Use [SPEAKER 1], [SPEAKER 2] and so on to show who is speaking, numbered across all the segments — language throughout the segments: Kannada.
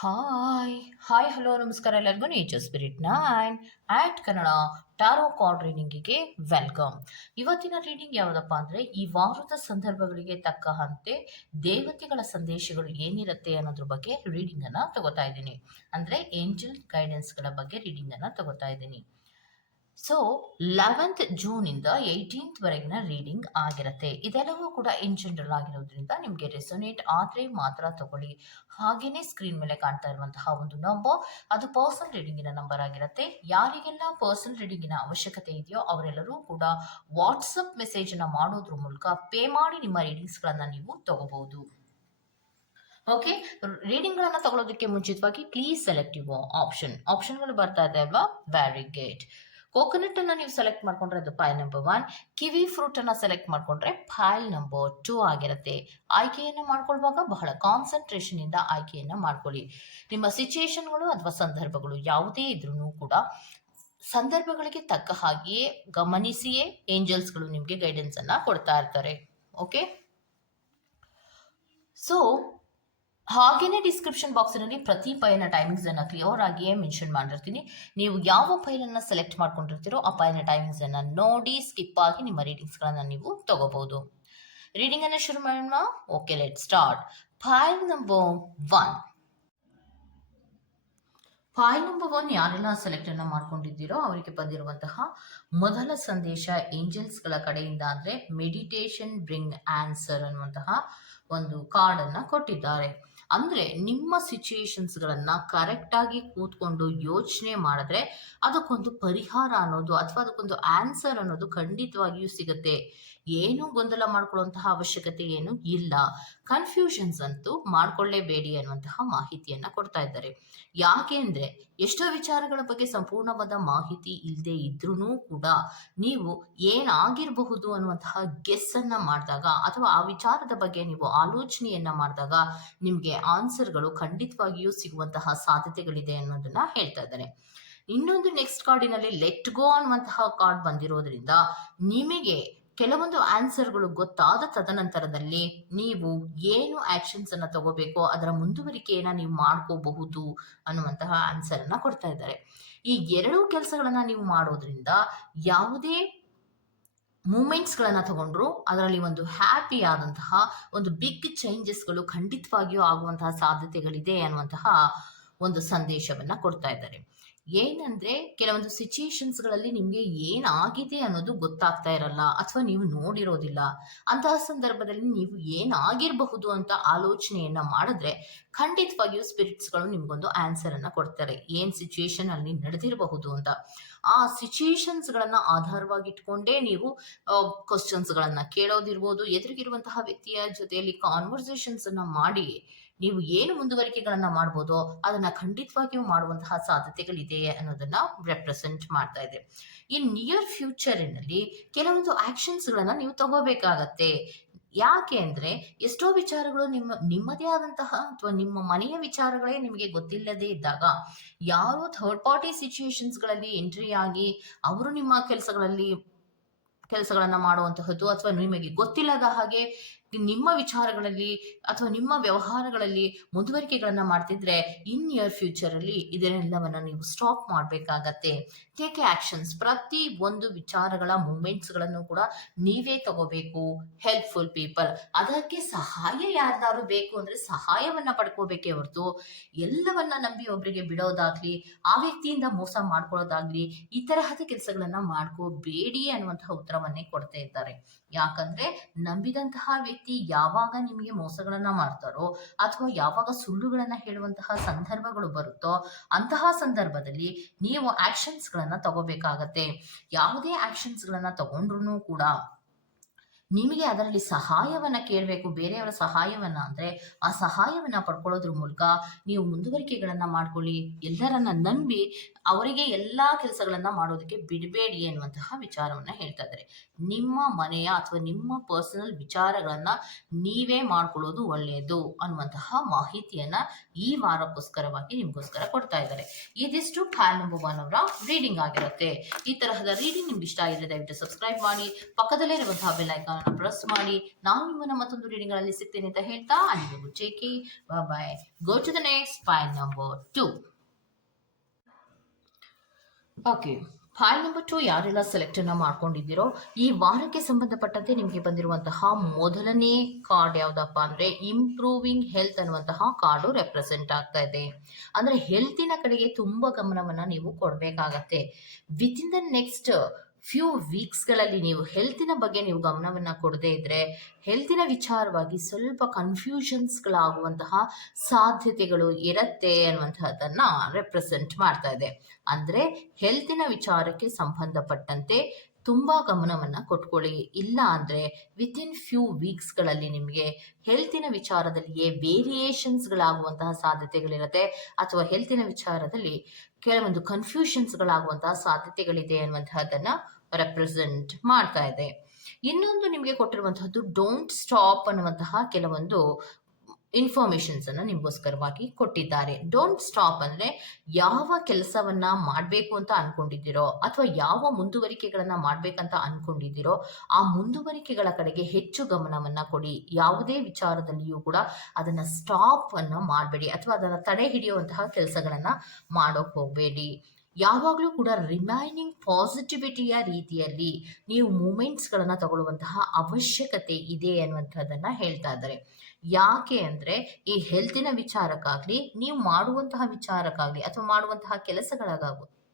[SPEAKER 1] ಹಾಯ್ ಹಾಯ್ ಹಲೋ ನಮಸ್ಕಾರ ಎಲ್ಲರಿಗೂ nature spirit nine at Kannada tarot card ರೀಡಿಂಗಿಗೆ welcome ಇವತ್ತಿನ ರೀಡಿಂಗ್ ಯಾವುದಪ್ಪ ಅಂದರೆ, ಈ ವಾರದ ಸಂದರ್ಭಗಳಿಗೆ ತಕ್ಕಂತೆ ದೇವತೆಗಳ ಸಂದೇಶಗಳು ಏನಿರುತ್ತೆ ಅನ್ನೋದ್ರ ಬಗ್ಗೆ ರೀಡಿಂಗನ್ನು ತಗೋತಾ ಇದ್ದೀನಿ. ಅಂದರೆ ಏಂಜಲ್ ಗೈಡೆನ್ಸ್ಗಳ ಬಗ್ಗೆ ರೀಡಿಂಗನ್ನು ತಗೋತಾ ಇದ್ದೀನಿ. ಸೊ ಲೆವೆಂತ್ ಜೂನಿಂದ ಏಯ್ಟೀನ್ತ್ ವರೆಗಿನ ರೀಡಿಂಗ್ ಆಗಿರುತ್ತೆ. ಇದೆಲ್ಲವೂ ಕೂಡ ಇನ್ ಜನರಲ್ ಆಗಿರೋದ್ರಿಂದ ನಿಮಗೆ ರೆಸೊನೇಟ್ ಆದರೆ ಮಾತ್ರ ತಗೊಳ್ಳಿ. ಹಾಗೆಯೇ ಸ್ಕ್ರೀನ್ ಮೇಲೆ ಕಾಣ್ತಾ ಇರುವಂತಹ ಒಂದು ನಂಬರ್ ಅದು ಪರ್ಸನಲ್ ರೀಡಿಂಗಿನ ನಂಬರ್ ಆಗಿರುತ್ತೆ. ಯಾರಿಗೆಲ್ಲ ಪರ್ಸನಲ್ ರೀಡಿಂಗಿನ ಅವಶ್ಯಕತೆ ಇದೆಯೋ ಅವರೆಲ್ಲರೂ ಕೂಡ ವಾಟ್ಸಪ್ ಮೆಸೇಜನ್ನು ಮಾಡೋದ್ರ ಮೂಲಕ ಪೇ ಮಾಡಿ ನಿಮ್ಮ ರೀಡಿಂಗ್ಸ್ಗಳನ್ನು ನೀವು ತಗೋಬಹುದು. ಓಕೆ ರೀಡಿಂಗ್ಗಳನ್ನು ತಗೊಳ್ಳೋದಕ್ಕೆ ಮುಂಚಿತವಾಗಿ ಪ್ಲೀಸ್ ಸೆಲೆಕ್ಟ್ ಯುವ ಆಪ್ಷನ್ ಆಪ್ಷನ್ಗಳು ಬರ್ತಾ ಇದೆ ಅಲ್ವಾ? ವೆರಿ ಗುಡ್ ಕೋಕೋನಟ್ ಅನ್ನ ನೀವು ಸೆಲೆಕ್ಟ್ ಮಾಡ್ಕೊಂಡ್ರೆ ಅದು pile number one kiwi fruit ಅನ್ನ ಸೆಲೆಕ್ಟ್ ಮಾಡ್ಕೊಂಡ್ರೆ ಫೈಲ್ ನಂಬರ್ ಟೂ ಆಗಿರುತ್ತೆ. ಆಯ್ಕೆಯನ್ನು ಮಾಡ್ಕೊಳ್ವಾಗ ಬಹಳ ಕಾನ್ಸಂಟ್ರೇಷನ್ ಇಂದ ಆಯ್ಕೆಯನ್ನು ಮಾಡ್ಕೊಳ್ಳಿ. ನಿಮ್ಮ ಸಿಚುಯೇಷನ್ಗಳು ಅಥವಾ ಸಂದರ್ಭಗಳು ಯಾವುದೇ ಇದ್ರೂ ಕೂಡ ಸಂದರ್ಭಗಳಿಗೆ ತಕ್ಕ ಹಾಗೆಯೇ ಗಮನಿಸಿಯೇ ಏಂಜಲ್ಸ್ಗಳು ನಿಮಗೆ ಗೈಡೆನ್ಸ್ ಅನ್ನ ಕೊಡ್ತಾ ಇರ್ತಾರೆ. ಓಕೆ ಸೊ ಹಾಗೇನೆ ಡಿಸ್ಕ್ರಿಪ್ಷನ್ ಬಾಕ್ಸಿನಲ್ಲಿ ಪ್ರತಿ ಫೈಲ್ನ ಟೈಮಿಂಗ್ಸ್ ಅನ್ನ ಕ್ಲಿಯರ್ ಆಗಿಯೇ ಮೆನ್ಷನ್ ಮಾಡಿರ್ತೀನಿ. ನೀವು ಯಾವ ಫೈಲನ್ನು ಸೆಲೆಕ್ಟ್ ಮಾಡ್ಕೊಂಡಿರ್ತೀರೋ ಆ ಫೈಲ್ನ ಟೈಮಿಂಗ್ಸ್ ಅನ್ನ ನೋಡಿ ಸ್ಕಿಪ್ ಆಗಿ ನಿಮ್ಮ ರೀಡಿಂಗ್ಸ್ಗಳನ್ನು ನೀವು ತಗೋಬಹುದು. ರೀಡಿಂಗ್ ಅನ್ನ ಶುರು ಮಾಡೋಣ. Okay let start pile number one pile number one ಯಾರೆಲ್ಲ ಸೆಲೆಕ್ಟ್ ಅನ್ನ ಮಾಡ್ಕೊಂಡಿದ್ದೀರೋ ಅವರಿಗೆ ಬಂದಿರುವಂತಹ ಮೊದಲ ಸಂದೇಶ ಏಂಜಲ್ಸ್ಗಳ ಕಡೆಯಿಂದ ಅಂದ್ರೆ ಮೆಡಿಟೇಷನ್ ಬ್ರಿಂಗ್ ಆನ್ಸರ್ ಅನ್ನುವಂತಹ ಒಂದು ಕಾರ್ಡ್ ಅನ್ನ ಕೊಟ್ಟಿದ್ದಾರೆ. ಅಂದ್ರೆ ನಿಮ್ಮ ಸಿಚುಯೇಷನ್ಸ್ಗಳನ್ನ ಕರೆಕ್ಟ್ ಆಗಿ ಕೂತ್ಕೊಂಡು ಯೋಚನೆ ಮಾಡಿದ್ರೆ ಅದಕ್ಕೊಂದು ಪರಿಹಾರ ಅನ್ನೋದು ಅಥವಾ ಅದಕ್ಕೊಂದು ಆನ್ಸರ್ ಅನ್ನೋದು ಖಂಡಿತವಾಗಿಯೂ ಸಿಗುತ್ತೆ. ಏನು ಗೊಂದಲ ಮಾಡ್ಕೊಳ್ಳುವಂತಹ ಅವಶ್ಯಕತೆ ಏನು ಇಲ್ಲ. ಕನ್ಫ್ಯೂಷನ್ಸ್ ಅಂತೂ ಮಾಡ್ಕೊಳ್ಳೇಬೇಡಿ ಅನ್ನುವಂತಹ ಮಾಹಿತಿಯನ್ನ ಕೊಡ್ತಾ ಇದ್ದಾರೆ. ಯಾಕೆ ಅಂದ್ರೆ ಎಷ್ಟೋ ವಿಚಾರಗಳ ಬಗ್ಗೆ ಸಂಪೂರ್ಣವಾದ ಮಾಹಿತಿ ಇಲ್ಲದೆ ಇದ್ರೂ ಕೂಡ ನೀವು ಏನಾಗಿರಬಹುದು ಅನ್ನುವಂತಹ ಗೆಸ್ ಅನ್ನ ಮಾಡಿದಾಗ ಅಥವಾ ಆ ವಿಚಾರದ ಬಗ್ಗೆ ನೀವು ಆಲೋಚನೆಯನ್ನ ಮಾಡಿದಾಗ ನಿಮಗೆ ಆನ್ಸರ್ಗಳು ಖಂಡಿತವಾಗಿಯೂ ಸಿಗುವಂತಹ ಸಾಧ್ಯತೆಗಳಿದೆ ಅನ್ನೋದನ್ನ ಹೇಳ್ತಾ ಇದ್ದಾರೆ. ಇನ್ನೊಂದು ನೆಕ್ಸ್ಟ್ ಕಾರ್ಡಿನಲ್ಲಿ ಲೆಟ್ ಗೋ ಅನ್ನುವಂತಹ ಕಾರ್ಡ್ ಬಂದಿರೋದ್ರಿಂದ ನಿಮಗೆ ಕೆಲವೊಂದು ಆನ್ಸರ್ಗಳು ಗೊತ್ತಾದ ತದನಂತರದಲ್ಲಿ ನೀವು ಏನು ಆಕ್ಷನ್ಸ್ ಅನ್ನ ತಗೋಬೇಕೋ ಅದರ ಮುಂದುವರಿಕೆಯನ್ನ ನೀವು ಮಾಡ್ಕೋಬಹುದು ಅನ್ನುವಂತಹ ಆನ್ಸರ್ ಅನ್ನ ಕೊಡ್ತಾ ಇದ್ದಾರೆ. ಈ ಎರಡೂ ಕೆಲಸಗಳನ್ನ ನೀವು ಮಾಡೋದ್ರಿಂದ ಯಾವುದೇ ಮೂಮೆಂಟ್ಸ್ಗಳನ್ನು ತಗೊಂಡ್ರು ಅದರಲ್ಲಿ ಒಂದು ಹ್ಯಾಪಿ ಆದಂತಹ, ಒಂದು ಬಿಗ್ ಚೇಂಜಸ್ಗಳು ಖಂಡಿತವಾಗಿಯೂ ಆಗುವಂತಹ ಸಾಧ್ಯತೆಗಳಿದೆ ಅನ್ನುವಂತಹ ಒಂದು ಸಂದೇಶವನ್ನ ಕೊಡ್ತಾ ಇದ್ದಾರೆ. ಏನಂದ್ರೆ ಕೆಲವೊಂದು ಸಿಚುಯೇಷನ್ಸ್ಗಳಲ್ಲಿ ನಿಮಗೆ ಏನಾಗಿದೆ ಅನ್ನೋದು ಗೊತ್ತಾಗ್ತಾ ಇರಲ್ಲ ಅಥವಾ ನೀವು ನೋಡಿರೋದಿಲ್ಲ. ಅಂತಹ ಸಂದರ್ಭದಲ್ಲಿ ನೀವು ಏನಾಗಿರಬಹುದು ಅಂತ ಆಲೋಚನೆಯನ್ನ ಮಾಡಿದ್ರೆ ಖಂಡಿತವಾಗಿಯೂ ಸ್ಪಿರಿಟ್ಸ್ಗಳು ನಿಮ್ಗೊಂದು ಆನ್ಸರ್ ಅನ್ನ ಕೊಡ್ತಾರೆ. ಏನ್ ಸಿಚುಯೇಷನ್ ಅಲ್ಲಿ ನಡೆದಿರಬಹುದು ಅಂತ. ಆ ಸಿಚುಯೇಷನ್ಸ್ಗಳನ್ನ ಆಧಾರವಾಗಿಟ್ಕೊಂಡೇ ನೀವು ಕ್ವಶನ್ಸ್ ಗಳನ್ನ ಕೇಳೋದಿರ್ಬೋದು. ಎದುರಿಗಿರುವಂತಹ ವ್ಯಕ್ತಿಯ ಜೊತೆಯಲ್ಲಿ ಕಾನ್ವರ್ಸೇಷನ್ಸ್ ಅನ್ನ ಮಾಡಿ ನೀವು ಏನು ಮುಂದುವರಿಕೆಗಳನ್ನ ಮಾಡ್ಬೋದೋ ಅದನ್ನ ಖಂಡಿತವಾಗಿಯೂ ಮಾಡುವಂತಹ ಸಾಧ್ಯತೆಗಳಿದೆ ಅನ್ನೋದನ್ನ ರೆಪ್ರೆಸೆಂಟ್ ಮಾಡ್ತಾ ಇದೆ. ಈ ನಿಯರ್ ಫ್ಯೂಚರ್ನಲ್ಲಿ ಕೆಲವೊಂದು ಆಕ್ಷನ್ಸ್ ಗಳನ್ನ ನೀವು ತಗೋಬೇಕಾಗತ್ತೆ. ಯಾಕೆ ಅಂದ್ರೆ ಎಷ್ಟೋ ವಿಚಾರಗಳು ನಿಮ್ಮ, ನಿಮ್ಮದೇ ಆದಂತಹ ಅಥವಾ ನಿಮ್ಮ ಮನೆಯ ವಿಚಾರಗಳೇ ನಿಮಗೆ ಗೊತ್ತಿಲ್ಲದೆ ಇದ್ದಾಗ ಯಾರೋ ಥರ್ಡ್ ಪಾರ್ಟಿ ಸಿಚುಯೇಷನ್ಸ್ಗಳಲ್ಲಿ ಎಂಟ್ರಿ ಆಗಿ ಅವರು ನಿಮ್ಮ ಕೆಲಸಗಳಲ್ಲಿ, ಕೆಲಸಗಳನ್ನ ಮಾಡುವಂತಹದ್ದು ಅಥವಾ ನಿಮಗೆ ಗೊತ್ತಿಲ್ಲದ ಹಾಗೆ ನಿಮ್ಮ ವಿಚಾರಗಳಲ್ಲಿ ಅಥವಾ ನಿಮ್ಮ ವ್ಯವಹಾರಗಳಲ್ಲಿ ಮುಂದುವರಿಕೆಗಳನ್ನ ಮಾಡ್ತಿದ್ರೆ ಇನ್ ಇಯರ್ ಫ್ಯೂಚರ್ ಅಲ್ಲಿ ಇದನ್ನೆಲ್ಲವನ್ನ ನೀವು ಸ್ಟಾಪ್ ಮಾಡಬೇಕಾಗತ್ತೆ. ಟೇಕ್ ಆಕ್ಷನ್ಸ್ ಪ್ರತಿ ಒಂದು ವಿಚಾರಗಳ ಮೂಮೆಂಟ್ಸ್ಗಳನ್ನು ಕೂಡ ನೀವೇ ತಗೋಬೇಕು. ಹೆಲ್ಪ್ಫುಲ್ ಪೀಪಲ್ ಅದಕ್ಕೆ ಸಹಾಯ ಯಾರ್ದಾರು ಬೇಕು ಅಂದ್ರೆ ಸಹಾಯವನ್ನ ಪಡ್ಕೋಬೇಕೇ ಹೊರತು ಎಲ್ಲವನ್ನ ನಂಬಿ ಒಬ್ಬರಿಗೆ ಬಿಡೋದಾಗ್ಲಿ, ಆ ವ್ಯಕ್ತಿಯಿಂದ ಮೋಸ ಮಾಡ್ಕೊಳ್ಳೋದಾಗ್ಲಿ, ಈ ತರಹದ ಕೆಲಸಗಳನ್ನ ಮಾಡ್ಕೋಬೇಡಿ ಅನ್ನುವಂತಹ ಉತ್ತರವನ್ನೇ ಕೊಡ್ತಾ ಇದ್ದಾರೆ. ಯಾಕಂದ್ರೆ ನಂಬಿದಂತಹ ವ್ಯಕ್ತಿ ಯಾವಾಗ ನಿಮಗೆ ಮೋಸಗಳನ್ನ ಮಾಡ್ತಾರೋ ಅಥವಾ ಯಾವಾಗ ಸುಳ್ಳುಗಳನ್ನ ಹೇಳುವಂತಹ ಸಂದರ್ಭಗಳು ಬರುತ್ತೋ ಅಂತಹ ಸಂದರ್ಭದಲ್ಲಿ ನೀವು ಆಕ್ಷನ್ಸ್ ಗಳನ್ನ ತಗೋಬೇಕಾಗತ್ತೆ. ಯಾವುದೇ ಆಕ್ಷನ್ಸ್ ಗಳನ್ನ ತಗೊಂಡ್ರು ಕೂಡ ನಿಮಗೆ ಅದರಲ್ಲಿ ಸಹಾಯವನ್ನ ಕೇಳಬೇಕು, ಬೇರೆಯವರ ಸಹಾಯವನ್ನ ಅಂದ್ರೆ ಆ ಸಹಾಯವನ್ನ ಪಡ್ಕೊಳ್ಳೋದ್ರ ಮೂಲಕ ನೀವು ಮುಂದುವರಿಕೆಗಳನ್ನ ಮಾಡ್ಕೊಳ್ಳಿ, ಎಲ್ಲರನ್ನ ನಂಬಿ ಅವರಿಗೆ ಎಲ್ಲಾ ಕೆಲಸಗಳನ್ನ ಮಾಡೋದಕ್ಕೆ ಬಿಡಬೇಡಿ ಅನ್ನುವಂತಹ ವಿಚಾರವನ್ನ ಹೇಳ್ತಾ ಇದ್ದಾರೆ. ನಿಮ್ಮ ಮನೆಯ ಅಥವಾ ನಿಮ್ಮ ಪರ್ಸನಲ್ ವಿಚಾರಗಳನ್ನ ನೀವೇ ಮಾಡ್ಕೊಳ್ಳೋದು ಒಳ್ಳೆಯದು ಅನ್ನುವಂತಹ ಮಾಹಿತಿಯನ್ನ ಈ ವಾರಕ್ಕೋಸ್ಕರವಾಗಿ ನಿಮ್ಗೋಸ್ಕರ ಕೊಡ್ತಾ ಇದ್ದಾರೆ. ಇದಿಷ್ಟು ಫ್ಯಾನ್ ನಂಬರ್ ಒನ್ ಅವರ ರೀಡಿಂಗ್ ಆಗಿರುತ್ತೆ. ಈ ತರಹದ ರೀಡಿಂಗ್ ನಿಮ್ಗೆ ಇಷ್ಟ ಆಗಿದೆ ದಯವಿಟ್ಟು ಸಬ್ಸ್ಕ್ರೈಬ್ ಮಾಡಿ ಪಕ್ಕದಲ್ಲೇ ಇರುವಂತಹ ಬೆಲ್ ಐಕಾನ್ ಪ್ರೆಸ್ ಮಾಡಿ ನಾನು ನಿಮ್ಮನ್ನ ಮತ್ತೊಂದು ರೀಡಿಂಗ್ಗಳಲ್ಲಿ ಸಿಗ್ತೇನೆ ಅಂತ ಹೇಳ್ತಾ ಅಲ್ಲಿವರೆಗೂ ಚೇಕಿ bye go to the next pile number two okay pile number two ಯಾರೆಲ್ಲ ಸೆಲೆಕ್ಟ್ ಅನ್ನ ಮಾಡ್ಕೊಂಡಿದ್ದೀರೋ, ಈ ವಾರಕ್ಕೆ ಸಂಬಂಧಪಟ್ಟಂತೆ ನಿಮಗೆ ಬಂದಿರುವಂತಹ ಮೊದಲನೇ ಕಾರ್ಡ್ ಯಾವ್ದಪ್ಪ ಅಂದ್ರೆ ಇಂಪ್ರೂವಿಂಗ್ ಹೆಲ್ತ್ ಅನ್ನುವಂತಹ ಕಾರ್ಡು ರೆಪ್ರೆಸೆಂಟ್ ಆಗ್ತಾ ಇದೆ. ಅಂದ್ರೆ ಹೆಲ್ತಿನ ಕಡೆಗೆ ತುಂಬಾ ಗಮನವನ್ನ ನೀವು ಕೊಡಬೇಕಾಗತ್ತೆ. With in the next few ವೀಕ್ಸ್ಗಳಲ್ಲಿ ನೀವು ಹೆಲ್ತಿನ ಬಗ್ಗೆ ನೀವು ಗಮನವನ್ನು ಕೊಡದೇ ಇದ್ರೆ ಹೆಲ್ತಿನ ವಿಚಾರವಾಗಿ ಸ್ವಲ್ಪ ಕನ್ಫ್ಯೂಷನ್ಸ್ಗಳಾಗುವಂತಹ ಸಾಧ್ಯತೆಗಳು ಇರತ್ತೆ ಅನ್ನುವಂತಹದನ್ನ ರೆಪ್ರೆಸೆಂಟ್ ಮಾಡ್ತಾ ಇದೆ. ಅಂದ್ರೆ ಹೆಲ್ತಿನ ವಿಚಾರಕ್ಕೆ ಸಂಬಂಧಪಟ್ಟಂತೆ ತುಂಬಾ ಗಮನವನ್ನ ಕೊಟ್ಕೊಳ್ಳಿ. ಇಲ್ಲ ಅಂದ್ರೆ ಇನ್ ಫ್ಯೂ ವೀಕ್ಸ್ಗಳಲ್ಲಿ ನಿಮಗೆ ಹೆಲ್ತಿನ ವಿಚಾರದಲ್ಲಿಯೇ ವೇರಿಯೇಷನ್ಸ್ಗಳಾಗುವಂತಹ ಸಾಧ್ಯತೆಗಳಿರುತ್ತೆ. ಅಥವಾ ಹೆಲ್ತಿನ ವಿಚಾರದಲ್ಲಿ ಕೆಲವೊಂದು ಕನ್ಫ್ಯೂಷನ್ಸ್ ಗಳಾಗುವಂತಹ ಸಾಧ್ಯತೆಗಳಿದೆ ಅನ್ನುವಂತಹದ್ದನ್ನ ರೆಪ್ರೆಸೆಂಟ್ ಮಾಡ್ತಾ ಇದೆ. ಇನ್ನೊಂದು ನಿಮಗೆ ಕೊಟ್ಟಿರುವಂತಹದ್ದು ಡೋಂಟ್ ಸ್ಟಾಪ್ ಅನ್ನುವಂತಹ ಕೆಲವೊಂದು ಇನ್ಫಾರ್ಮೇಶನ್ಸ್ ಅನ್ನ ನಿಮಗೋಸ್ಕರವಾಗಿ ಕೊಟ್ಟಿದ್ದಾರೆ. ಡೋಂಟ್ ಸ್ಟಾಪ್ ಅಂದ್ರೆ ಯಾವ ಕೆಲಸವನ್ನ ಮಾಡಬೇಕು ಅಂತ ಅನ್ಕೊಂಡಿದ್ದೀರೋ ಅಥವಾ ಯಾವ ಮುಂದುವರಿಕೆಗಳನ್ನ ಮಾಡ್ಬೇಕಂತ ಅನ್ಕೊಂಡಿದ್ದೀರೋ ಆ ಮುಂದುವರಿಕೆಗಳ ಕಡೆಗೆ ಹೆಚ್ಚು ಗಮನವನ್ನ ಕೊಡಿ. ಯಾವುದೇ ವಿಚಾರದಲ್ಲಿಯೂ ಕೂಡ ಅದನ್ನ ಸ್ಟಾಪ್ ಅನ್ನ ಮಾಡಬೇಡಿ ಅಥವಾ ಅದನ್ನ ತಡೆ ಹಿಡಿಯುವಂತಹ ಕೆಲಸಗಳನ್ನ ಮಾಡೋಕ್ ಹೋಗಬೇಡಿ. ಯಾವಾಗಲೂ ಕೂಡ ರಿಮೈನಿಂಗ್ ಪಾಸಿಟಿವಿಟಿಯ ರೀತಿಯಲ್ಲಿ ನೀವು ಮೂಮೆಂಟ್ಸ್ಗಳನ್ನು ತಗೊಳ್ಳುವಂತಹ ಅವಶ್ಯಕತೆ ಇದೆ ಅನ್ನುವಂಥದ್ದನ್ನ ಹೇಳ್ತಾ ಇದ್ದಾರೆ. ಯಾಕೆ ಅಂದರೆ ಈ ಹೆಲ್ತಿನ ವಿಚಾರಕ್ಕಾಗಲಿ, ನೀವು ಮಾಡುವಂತಹ ವಿಚಾರಕ್ಕಾಗಲಿ ಅಥವಾ ಮಾಡುವಂತಹ ಕೆಲಸಗಳಾಗ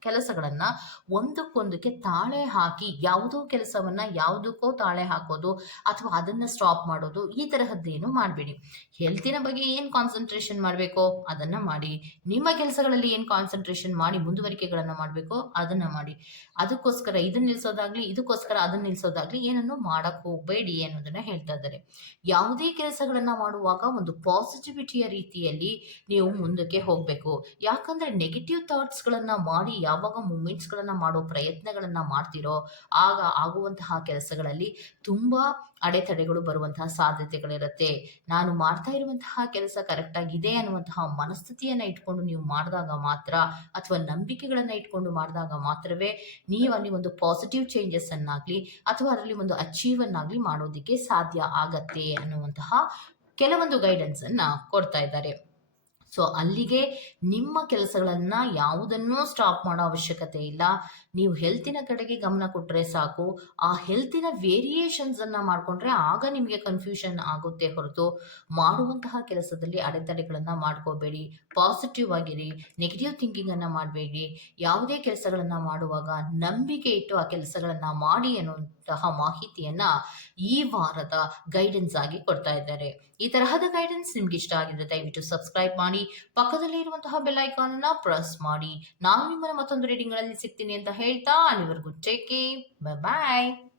[SPEAKER 1] ಕೆಲಸಗಳನ್ನು ಒಂದಕ್ಕೊಂದಕ್ಕೆ ತಾಳೆ ಹಾಕಿ ಯಾವುದೋ ಕೆಲಸವನ್ನ ಯಾವುದಕ್ಕೋ ತಾಳೆ ಹಾಕೋದು ಅಥವಾ ಅದನ್ನ ಸ್ಟಾಪ್ ಮಾಡೋದು ಈ ತರಹದ್ದೇನು ಮಾಡಬೇಡಿ. ಹೆಲ್ತಿನ ಬಗ್ಗೆ ಏನು ಕಾನ್ಸಂಟ್ರೇಷನ್ ಮಾಡಬೇಕೋ ಅದನ್ನ ಮಾಡಿ. ನಿಮ್ಮ ಕೆಲಸಗಳಲ್ಲಿ ಏನು ಕಾನ್ಸಂಟ್ರೇಷನ್ ಮಾಡಿ, ಮುಂದುವರಿಕೆಗಳನ್ನು ಮಾಡಬೇಕೋ ಅದನ್ನ ಮಾಡಿ. ಅದಕ್ಕೋಸ್ಕರ ಇದನ್ನ ನಿಲ್ಸೋದಾಗ್ಲಿ, ಇದಕ್ಕೋಸ್ಕರ ಅದನ್ನ ನಿಲ್ಸೋದಾಗ್ಲಿ ಏನನ್ನು ಮಾಡಕ್ ಹೋಗಬೇಡಿ ಅನ್ನೋದನ್ನ ಹೇಳ್ತಾ ಇದ್ದಾರೆ. ಯಾವುದೇ ಕೆಲಸಗಳನ್ನ ಮಾಡುವಾಗ ಒಂದು ಪಾಸಿಟಿವಿಟಿಯ ರೀತಿಯಲ್ಲಿ ನೀವು ಮುಂದಕ್ಕೆ ಹೋಗಬೇಕು. ಯಾಕಂದ್ರೆ ನೆಗೆಟಿವ್ ಥಾಟ್ಸ್ಗಳನ್ನ ಮಾಡಿ ಯಾವಾಗ ಮೂಮೆಂಟ್ಸ್ಗಳನ್ನು ಮಾಡೋ ಪ್ರಯತ್ನಗಳನ್ನ ಮಾಡ್ತಿರೋ, ಆಗ ಆಗುವಂತಹ ಕೆಲಸಗಳಲ್ಲಿ ತುಂಬಾ ಅಡೆತಡೆಗಳು ಬರುವಂತಹ ಸಾಧ್ಯತೆಗಳಿರುತ್ತೆ. ನಾನು ಮಾಡ್ತಾ ಇರುವಂತಹ ಕೆಲಸ ಕರೆಕ್ಟ್ ಆಗಿದೆ ಅನ್ನುವಂತಹ ಮನಸ್ಥಿತಿಯನ್ನ ಇಟ್ಕೊಂಡು ನೀವು ಮಾಡಿದಾಗ ಮಾತ್ರ ಅಥವಾ ನಂಬಿಕೆಗಳನ್ನ ಇಟ್ಕೊಂಡು ಮಾಡಿದಾಗ ಮಾತ್ರವೇ ನೀವು ಅಲ್ಲಿ ಒಂದು ಪಾಸಿಟಿವ್ ಚೇಂಜಸ್ ಅನ್ನಾಗ್ಲಿ ಅಥವಾ ಅದರಲ್ಲಿ ಒಂದು ಅಚೀವ್ ಅನ್ನಾಗ್ಲಿ ಮಾಡೋದಕ್ಕೆ ಸಾಧ್ಯ ಆಗತ್ತೆ ಅನ್ನುವಂತಹ ಕೆಲವೊಂದು ಗೈಡೆನ್ಸ್ ಅನ್ನ ಕೊಡ್ತಾ ಇದ್ದಾರೆ. ಸೊ ಅಲ್ಲಿಗೆ ನಿಮ್ಮ ಕೆಲಸಗಳನ್ನ ಯಾವುದನ್ನೂ ಸ್ಟಾಪ್ ಮಾಡೋ ಅವಶ್ಯಕತೆ ಇಲ್ಲ. ನೀವು ಹೆಲ್ತಿನ ಕಡೆಗೆ ಗಮನ ಕೊಟ್ಟರೆ ಸಾಕು. ಆ ಹೆಲ್ತಿನ ವೇರಿಯೇಷನ್ಸ್ ಅನ್ನ ಮಾಡ್ಕೊಂಡ್ರೆ ಆಗ ನಿಮಗೆ ಕನ್ಫ್ಯೂಷನ್ ಆಗುತ್ತೆ ಹೊರತು. ಮಾಡುವಂತಹ ಕೆಲಸದಲ್ಲಿ ಅಡೆತಡೆಗಳನ್ನ ಮಾಡ್ಕೋಬೇಡಿ. ಪಾಸಿಟಿವ್ ಆಗಿರಿ. ನೆಗೆಟಿವ್ ಥಿಂಕಿಂಗ್ ಅನ್ನ ಮಾಡಬೇಡಿ. ಯಾವುದೇ ಕೆಲಸಗಳನ್ನ ಮಾಡುವಾಗ ನಂಬಿಕೆ ಇಟ್ಟು ಆ ಕೆಲಸಗಳನ್ನ ಮಾಡಿ ಅನ್ನುವಂತಹ ಮಾಹಿತಿಯನ್ನ ಈ ವಾರದ ಗೈಡೆನ್ಸ್ ಆಗಿ ಕೊಡ್ತಾ ಇದ್ದಾರೆ. ಈ ತರಹದ ಗೈಡೆನ್ಸ್ ನಿಮ್ಗೆ ಇಷ್ಟ ಆಗಿದ್ರೆ ದಯವಿಟ್ಟು ಸಬ್ಸ್ಕ್ರೈಬ್ ಮಾಡಿ. ಪಕ್ಕದಲ್ಲಿ ಇರುವಂತಹ ಬೆಲ್ ಐಕಾನ್ ಅನ್ನ ಪ್ರೆಸ್ ಮಾಡಿ. ನಾನು ನಿಮ್ಮನ್ನ ಮತ್ತೊಂದು ರೀಡಿಂಗ್ಗಳಲ್ಲಿ ಸಿಗ್ತೀನಿ ಅಂತ ಹೇಳ್ತಾ ಅಲ್ಲಿವರೆಗೂ ಟೇಕ್ ಬಾಯ್